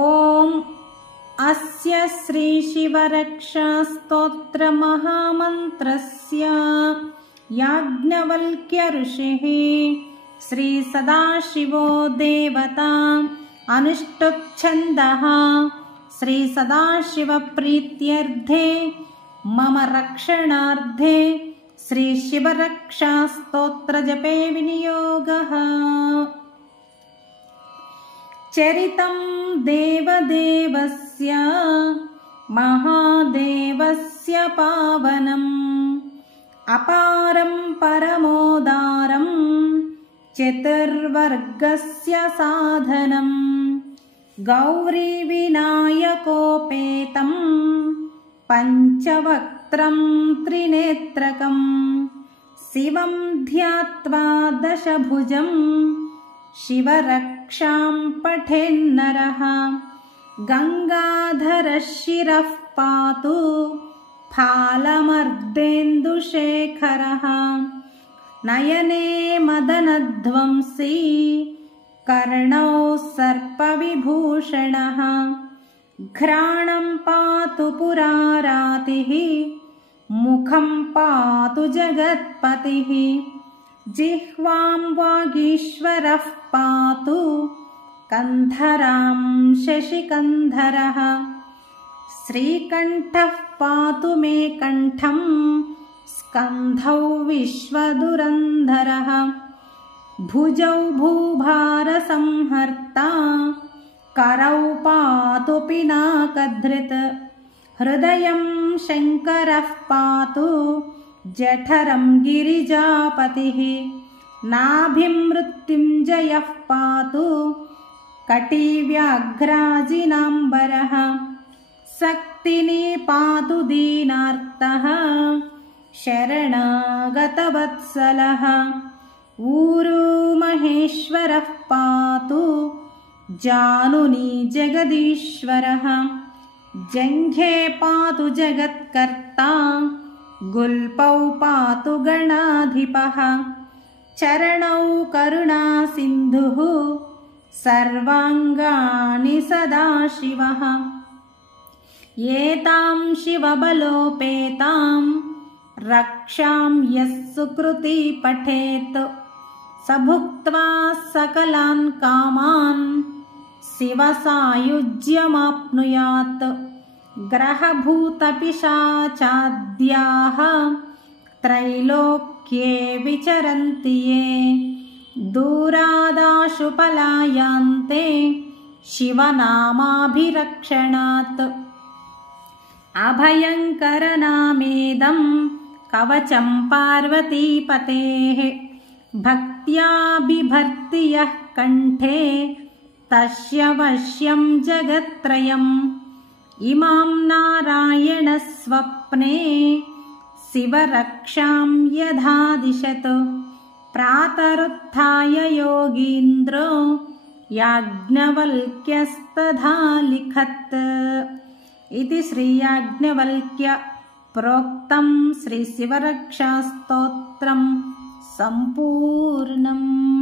ॐ अस्य श्रीशिवरक्षास्तोत्रमहामन्त्रस्य याज्ञवल्क्य ऋषिः श्रीसदाशिवो देवता अनुष्टुप्छन्दः श्रीसदाशिवप्रीत्यर्थे मम रक्षणार्थे श्रीशिवरक्षास्तोत्रजपे विनियोगः। चरितं देवदेवस्य महादेवस्य पावनम् अपारं परमोदारं चतुर्वर्गस्य साधनम् गौरीविनायकोपेतं पञ्चवक्त्रं त्रिनेत्रकं शिवं ध्यात्वा दशभुजं शिवरक्षां पठेन्नरः गङ्गाधरशिरः पातु फालमर्देन्दुशेखरः नयने मदनध्वंसी कर्णौ सर्पविभूषणः घ्राणं पातु पुरारातिः मुखं पातु जगत्पतिः जिह्वां वागीश्वरः पातु कन्धरां शशिकन्धरः श्रीकण्ठः पातु मे कण्ठं स्कन्धौ विश्वदुरन्धरः भुजौ भूभारसंहर्ता करौ पातु पिनाकधृत् हृदयं शङ्करः पातु जठरं गिरिजापतिः नाभिं मृत्युञ्जयः पातु कटिव्याघ्राजिनाम्बरः शक्तिनी पातु दीनार्तः शरणागतवत्सलः ऊरू महेश्वरः पातु जानुनी जगदीश्वरः जङ्घे पातु जगत्कर्ता गुल्पौ पातु गणाधिपः चरणौ करुणासिन्धुः सर्वाङ्गानि सदाशिवः एतां शिवबलोपेतां रक्षां यः सुकृती पठेत् स भुक्त्वा सकलान् कामान् शिवसायुज्यमाप्नुयात् ग्रहभूतपिशाचाद्याः त्रैलोक्ये विचरन्ति ये दूरादाशु पलायान्ते शिवनामाभिरक्षणात् अभयङ्करनामेदं कवचं पार्वतीपतेः भक्त्या बिभर्ति यः कण्ठे तस्य वश्यं जगत्त्रयम् इमां नारायणस्वप्ने शिवरक्षां यथादिशत् प्रातरुत्थाय योगीन्द्रो याज्ञवल्क्यस्तथा लिखत् इति श्रीयाज्ञवल्क्य प्रोक्तं श्रीशिवरक्षास्तोत्रं सम्पूर्णम्।